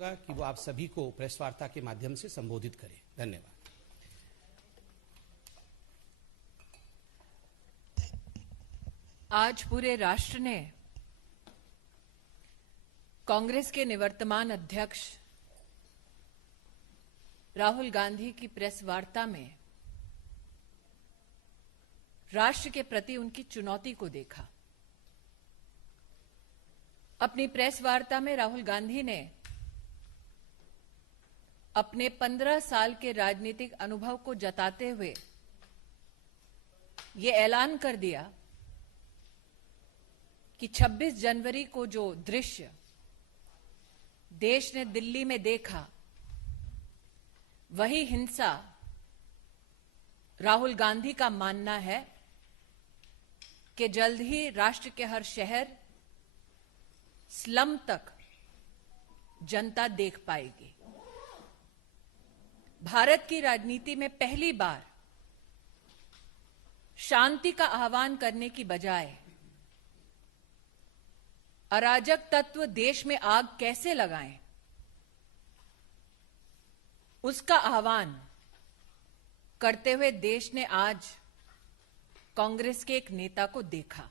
कि वो आप सभी को प्रेस वार्ता के माध्यम से संबोधित करें। धन्यवाद। आज पूरे राष्ट्र ने कांग्रेस के निवर्तमान अध्यक्ष राहुल गांधी की प्रेस वार्ता में राष्ट्र के प्रति उनकी चुनौती को देखा। अपनी प्रेस वार्ता में राहुल गांधी ने अपने 15 साल के राजनीतिक अनुभव को जताते हुए ये ऐलान कर दिया कि 26 जनवरी को जो दृश्य देश ने दिल्ली में देखा, वही हिंसा राहुल गांधी का मानना है कि जल्द ही राष्ट्र के हर शहर, स्लम तक जनता देख पाएगी। भारत की राजनीति में पहली बार शांति का आह्वान करने की बजाय अराजक तत्व देश में आग कैसे लगाएं, उसका आह्वान करते हुए देश ने आज कांग्रेस के एक नेता को देखा।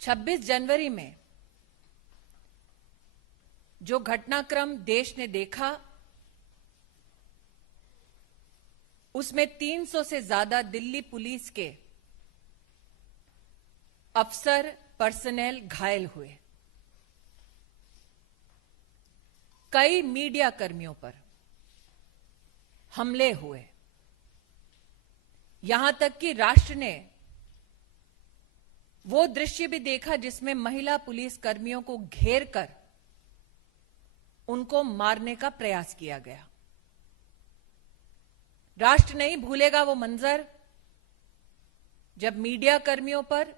26 जनवरी में जो घटनाक्रम देश ने देखा, उसमें 300 से ज्यादा दिल्ली पुलिस के अफसर, पर्सनेल घायल हुए। कई मीडिया कर्मियों पर हमले हुए। यहां तक कि राष्ट्र ने वो दृश्य भी देखा जिसमें महिला पुलिस कर्मियों को घेर कर उनको मारने का प्रयास किया गया। राष्ट्र नहीं भूलेगा वो मंजर जब मीडिया कर्मियों पर,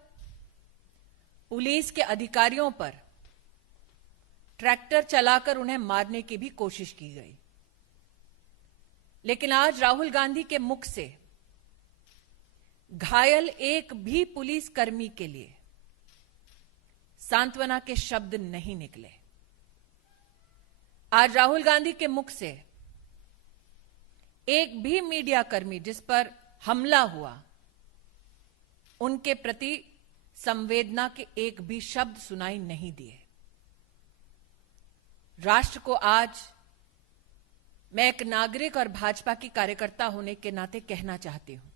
पुलिस के अधिकारियों पर ट्रैक्टर चलाकर उन्हें मारने की भी कोशिश की गई। लेकिन आज राहुल गांधी के मुख से घायल एक भी पुलिस कर्मी के लिए सांत्वना के शब्द नहीं निकले। आज राहुल गांधी के मुख से एक भी मीडिया कर्मी जिस पर हमला हुआ, उनके प्रति संवेदना के एक भी शब्द सुनाई नहीं दिए। राष्ट्र को आज मैं एक नागरिक और भाजपा की कार्यकर्ता होने के नाते कहना चाहती हूं,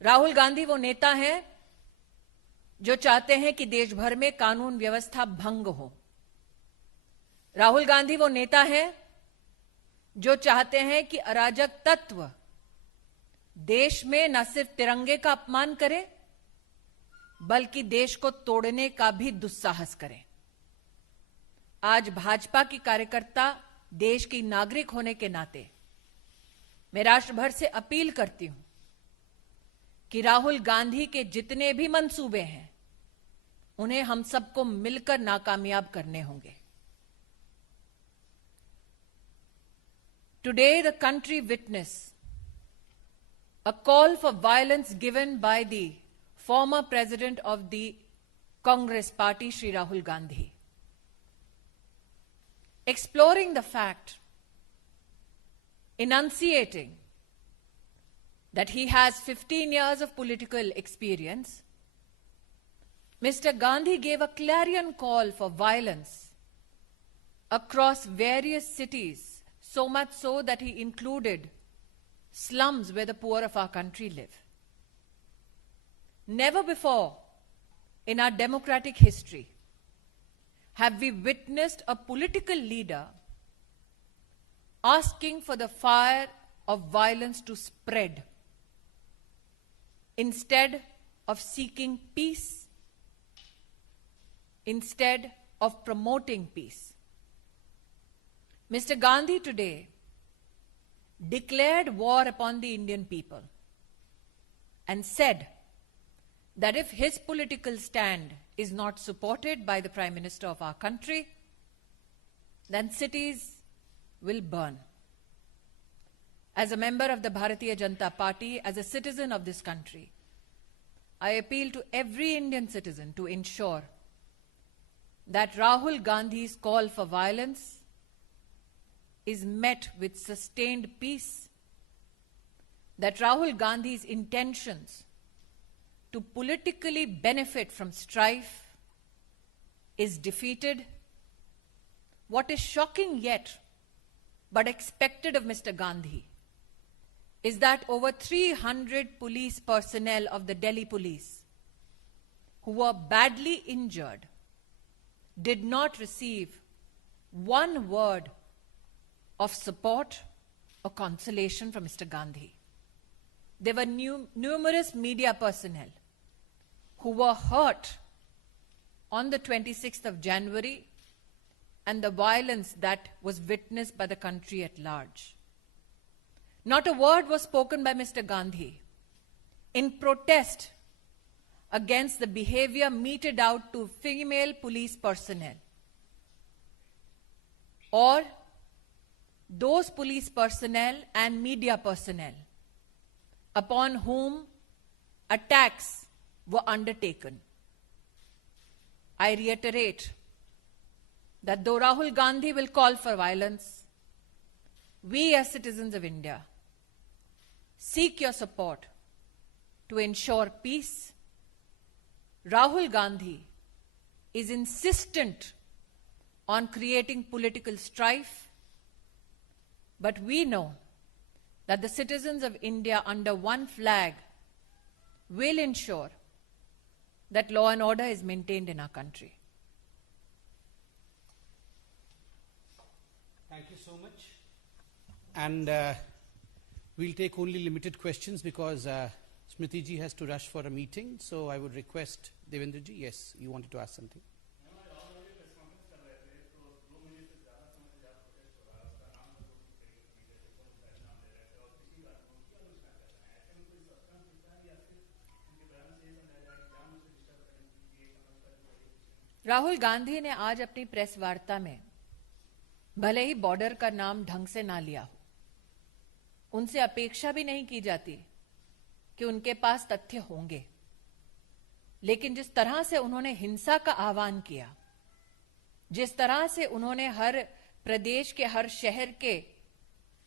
राहुल गांधी वो नेता हैं जो चाहते हैं कि देश भर में कानून व्यवस्था भंग हो। राहुल गांधी वो नेता हैं जो चाहते हैं कि अराजक तत्व देश में न सिर्फ तिरंगे का अपमान करें, बल्कि देश को तोड़ने का भी दुस्साहस करें। आज भाजपा की कार्यकर्ता, देश की नागरिक होने के नाते मैं राष्ट्र भर से अपील करती हूं कि राहुल गांधी के जितने भी मंसूबे हैं, उन्हें हम सबको मिलकर नाकामयाब करने होंगे। Today, the country witnessed a call for violence given by the former president of the Congress party, Shri Rahul Gandhi. Exploring the fact, enunciating that he has 15 years of political experience, Mr. Gandhi gave a clarion call for violence across various cities, so much so that he included slums where the poor of our country live. Never before in our democratic history have we witnessed a political leader asking for the fire of violence to spread instead of seeking peace, instead of promoting peace. Mr. Gandhi today declared war upon the Indian people and said that if his political stand is not supported by the Prime Minister of our country, then cities will burn. As a member of the Bharatiya Janata Party, as a citizen of this country, I appeal to every Indian citizen to ensure that Rahul Gandhi's call for violence is met with sustained peace, that Rahul Gandhi's intentions to politically benefit from strife is defeated. What is shocking yet, but expected of Mr. Gandhi, is that over 300 police personnel of the Delhi police who were badly injured did not receive one word of support or consolation from Mr. Gandhi. There were numerous media personnel who were hurt on the 26th of January and the violence that was witnessed by the country at large. Not a word was spoken by Mr. Gandhi in protest against the behavior meted out to female police personnel or those police personnel and media personnel upon whom attacks were undertaken. I reiterate that though Rahul Gandhi will call for violence, we as citizens of India seek your support to ensure peace. Rahul Gandhi is insistent on creating political strife, but we know that the citizens of India under one flag will ensure that law and order is maintained in our country. Thank you so much. And we'll take only limited questions because Smriti ji has to rush for a meeting. So I would request Devendra ji, yes, you wanted to ask something. Rahul Gandhi ने आज अपनी press वार्ता में भले ही border का नाम ढंग से ना लिया हो, उनसे अपेक्षा भी नहीं की जाती कि उनके पास तथ्य होंगे, लेकिन जिस तरह से उन्होंने हिंसा का आह्वान किया, जिस तरह से उन्होंने हर प्रदेश के हर शहर के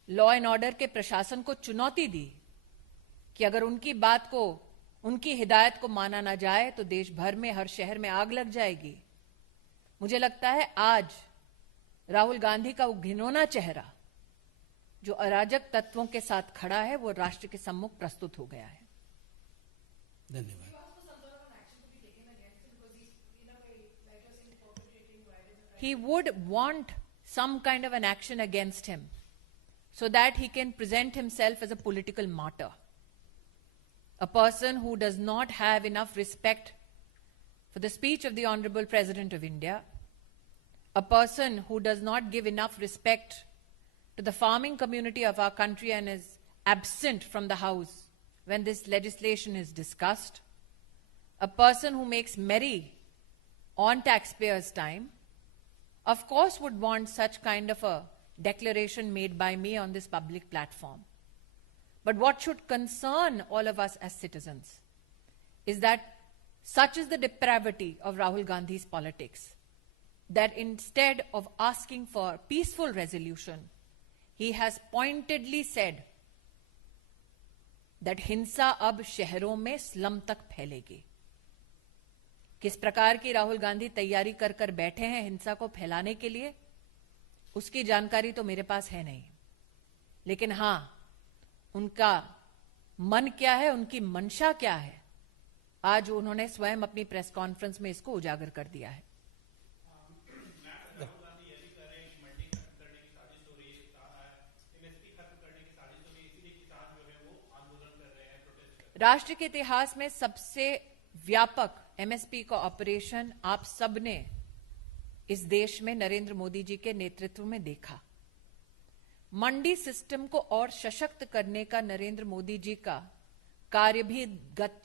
लॉ एंड ऑर्डर के प्रशासन को चुनौती दी कि अगर उनकी बात को, उनकी हिदायत को माना ना जाए तो देश भर में हर शहर में आग लग जाएगी। मुझे लगता है आज राहुल गांधी का वो घिनौना चेहरा जो अराजक तत्वों के साथ खड़ा है वो राष्ट्र के सम्मुख प्रस्तुत हो गया है। धन्यवाद। He would want some kind of an action against him so that he can present himself as a political martyr. A person who does not have enough respect for the speech of the Honorable President of India, a person who does not give enough respect to the farming community of our country and is absent from the House when this legislation is discussed, a person who makes merry on taxpayers' time, of course would want such kind of a declaration made by me on this public platform. But what should concern all of us as citizens is that such is the depravity of Rahul Gandhi's politics, that instead of asking for peaceful resolution, he has pointedly said that हिंसा अब शहरों में slum तक फैलेगी। किस प्रकार की राहुल गांधी तैयारी कर कर बैठे हैं हिंसा को फैलाने के लिए, उसकी जानकारी तो मेरे पास है नहीं, लेकिन हां, उनका मन क्या है, उनकी मंशा क्या है, आज उन्होंने स्वयं अपनी प्रेस कॉन्फ्रेंस में इसको उजागर कर दिया है। राष्ट्र के इतिहास में सबसे व्यापक एमएसपी का ऑपरेशन आप सबने इस देश में नरेंद्र मोदी जी के नेतृत्व में देखा। मंडी सिस्टम को और सशक्त करने का नरेंद्र मोदी जी का कार्य भी गत